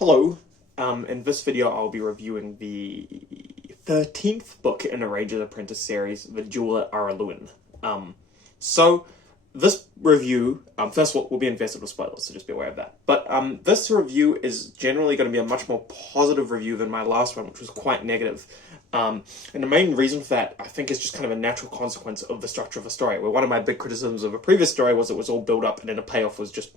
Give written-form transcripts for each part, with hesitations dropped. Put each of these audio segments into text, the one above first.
Hello, in this video I'll be reviewing the 13th book in a Range of Apprentice series, the Duel at Araluen. So this review, first of all, will be invested with spoilers, so just be aware of that. But this review is generally going to be a much more positive review than my last one, which was quite negative. And the main reason for that, I think, is just kind of a natural consequence of the structure of a story, where one of my big criticisms of a previous story was it was all built up and then a payoff was just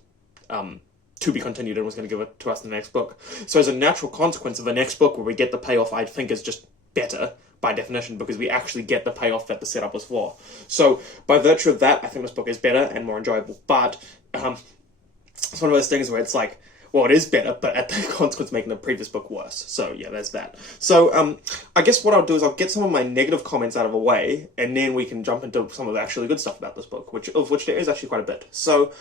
to be continued and was going to give it to us in the next book. So as a natural consequence of the next book where we get the payoff, I think is just better by definition, because we actually get the payoff that the setup was for. So by virtue of that, I think this book is better and more enjoyable. But it's one of those things where it's like, well, it is better, but at the consequence making the previous book worse. So yeah, there's that. So I guess what I'll do is I'll get some of my negative comments out of the way, and then we can jump into some of the actually good stuff about this book, of which there is actually quite a bit. So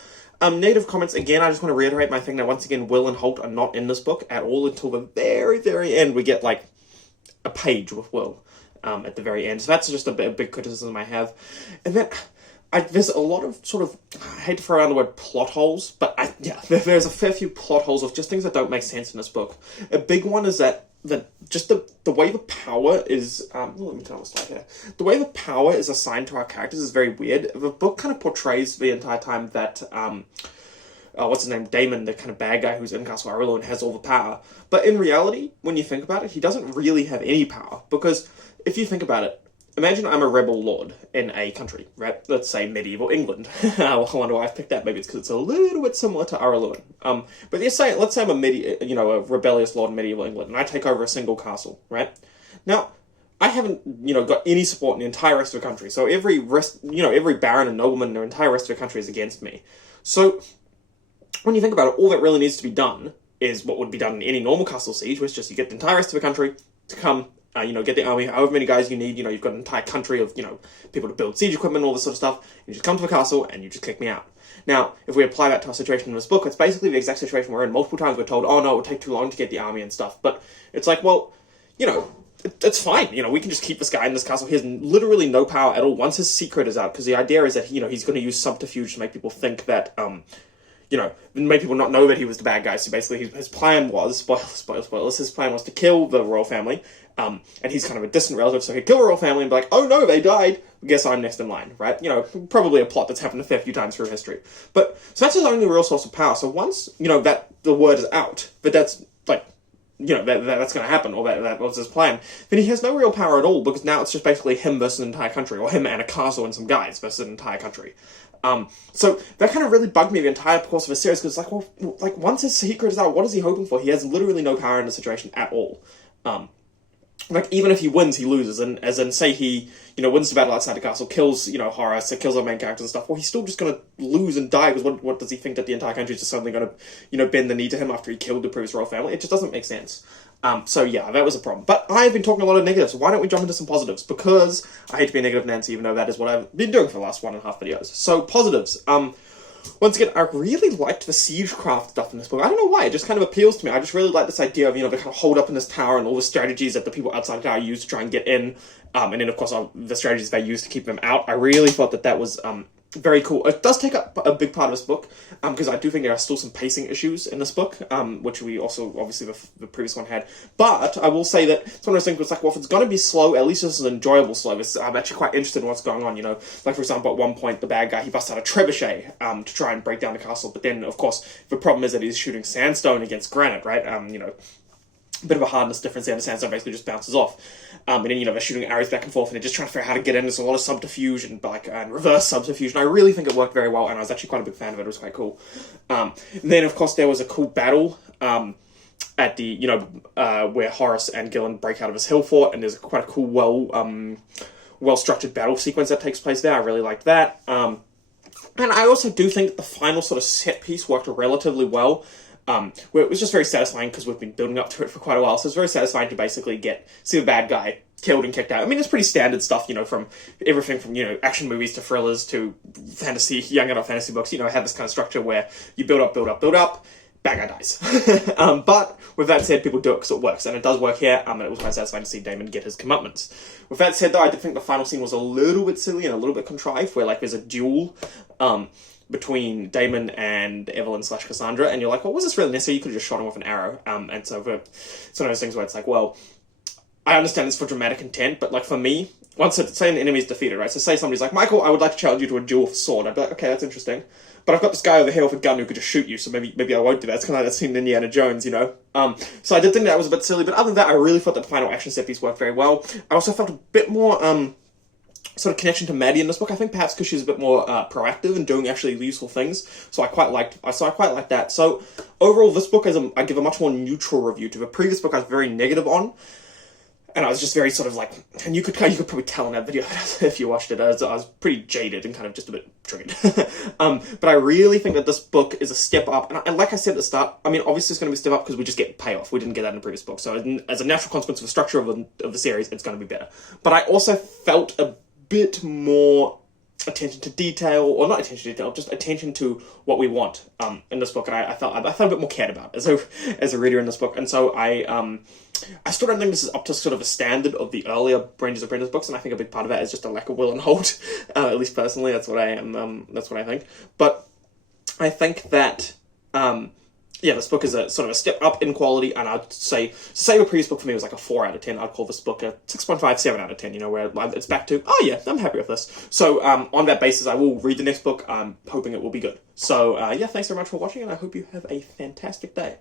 negative comments, again, I just want to reiterate my thing that once again, Will and Holt are not in this book at all until the very, very end. We get like a page with Will at the very end. So that's just a big criticism I have. And then there's a lot of sort of, I hate to throw around the word plot holes, but there's a fair few plot holes of just things that don't make sense in this book. A big one is that just the way the power is, let me turn on the slide here. The way the power is assigned to our characters is very weird. The book kind of portrays the entire time that, what's his name, Damon, the kind of bad guy who's in Castle Araluen, has all the power. But in reality, when you think about it, he doesn't really have any power. Because if you think about it, imagine I'm a rebel lord in a country, right? Let's say medieval England. I wonder why I've picked that. Maybe it's because it's a little bit similar to Araluen. But let's say I'm a rebellious lord in medieval England, and I take over a single castle, right? Now, I haven't, got any support in the entire rest of the country. So every baron and nobleman in the entire rest of the country is against me. So when you think about it, all that really needs to be done is what would be done in any normal castle siege, which is just you get the entire rest of the country to come. Get the army, however many guys you need, you've got an entire country of, people to build siege equipment, all this sort of stuff. You just come to the castle and you just kick me out. Now, if we apply that to our situation in this book, it's basically the exact situation we're in. Multiple times we're told, oh no, it would take too long to get the army and stuff. But it's like, well, it's fine. We can just keep this guy in this castle. He has literally no power at all once his secret is out, because the idea is that, he's going to use subterfuge to make people think that, make people not know that he was the bad guy. So basically his plan was, spoilers, his plan was to kill the royal family. And he's kind of a distant relative, so he'd kill the royal family and be like, oh no, they died. Guess I'm next in line, right? Probably a plot that's happened a fair few times through history. But, so that's his only real source of power. So once, that the word is out, but that's, like, that's going to happen, or that was his plan, then he has no real power at all, because now it's just basically him versus an entire country, or him and a castle and some guys versus an entire country. So that kind of really bugged me the entire course of the series, because once his secret is out, what is he hoping for? He has literally no power in the situation at all. Even if he wins, he loses, and as in, say he, wins the battle outside the castle, kills, Horace, kills our main characters and stuff, well, he's still just gonna lose and die, because what does he think that the entire country is just suddenly gonna, bend the knee to him after he killed the previous royal family? It just doesn't make sense. So yeah, that was a problem. But I've been talking a lot of negatives, so why don't we jump into some positives? Because I hate to be a negative Nancy, even though that is what I've been doing for the last 1.5 videos. So, positives. Once again, I really liked the siegecraft stuff in this book. I don't know why, it just kind of appeals to me. I just really like this idea of, the kind of hold up in this tower and all the strategies that the people outside the tower use to try and get in. And then, of course, the strategies they use to keep them out. I really thought that was very cool. It does take up a big part of this book, because I do think there are still some pacing issues in this book, which we also, obviously, the previous one had. But I will say that it's one of those things where it's like, well, if it's going to be slow, at least this is an enjoyable slow. I'm actually quite interested in what's going on, Like, for example, at one point, the bad guy, he busts out a trebuchet to try and break down the castle. But then, of course, the problem is that he's shooting sandstone against granite, right? Bit of a hardness difference there, and the sandstone basically just bounces off. And then, they're shooting arrows back and forth, and they're just trying to figure out how to get in. There's a lot of subterfuge and reverse subterfuge, and I really think it worked very well, and I was actually quite a big fan of it. It was quite cool. And then, of course, there was a cool battle at the, where Horace and Gillen break out of his hill fort, and there's quite a cool, well-structured battle sequence that takes place there. I really liked that. And I also do think that the final sort of set piece worked relatively well. Where it was just very satisfying, because we've been building up to it for quite a while, so it's very satisfying to basically see the bad guy killed and kicked out. I mean, it's pretty standard stuff, from everything from, action movies to thrillers to young adult fantasy books, have this kind of structure where you build up, bad guy dies. But with that said, people do it because it works, and it does work here, and it was quite satisfying to see Damon get his comeuppance. With that said, though, I did think the final scene was a little bit silly and a little bit contrived, where, there's a duel, between Damon and Evelyn / Cassandra, and you're like, well, was this really necessary? You could have just shot him with an arrow. And so it's one of those things where it's like, well, I understand this for dramatic intent, but like for me, once say an enemy's defeated, right? So say somebody's like, Michael, I would like to challenge you to a duel with sword. I'd be like, okay, that's interesting. But I've got this guy over here with a gun who could just shoot you, so maybe I won't do that. It's kind of like that scene in Indiana Jones, you know? So I did think that was a bit silly, but other than that, I really thought that the final action set piece worked very well. I also felt a bit more, sort of connection to Maddie in this book. I think perhaps because she's a bit more proactive and doing actually useful things. So I quite liked that. So overall, this book I give a much more neutral review to the previous book I was very negative on. And I was just very sort of like, and you could probably tell in that video if you watched it, I was pretty jaded and kind of just a bit triggered. But I really think that this book is a step up. And like I said at the start, I mean, obviously it's going to be a step up because we just get payoff. We didn't get that in the previous book. So as a natural consequence of the structure of the series, it's going to be better. But I also felt a bit more attention to detail, or not attention to detail, just attention to what we want in this book, and I felt a bit more cared about as a reader in this book, and so I still don't think this is up to sort of a standard of the earlier Rangers Apprentice books, and I think a big part of that is just a lack of will and hold. At least personally, that's what I think. But I think that this book is a sort of a step up in quality, and I'd say the previous book for me was like a 4 out of 10. I'd call this book a 6.5, 7 out of 10, you know, where it's back to, oh yeah, I'm happy with this. So on that basis, I will read the next book. I'm hoping it will be good. So thanks very much for watching, and I hope you have a fantastic day.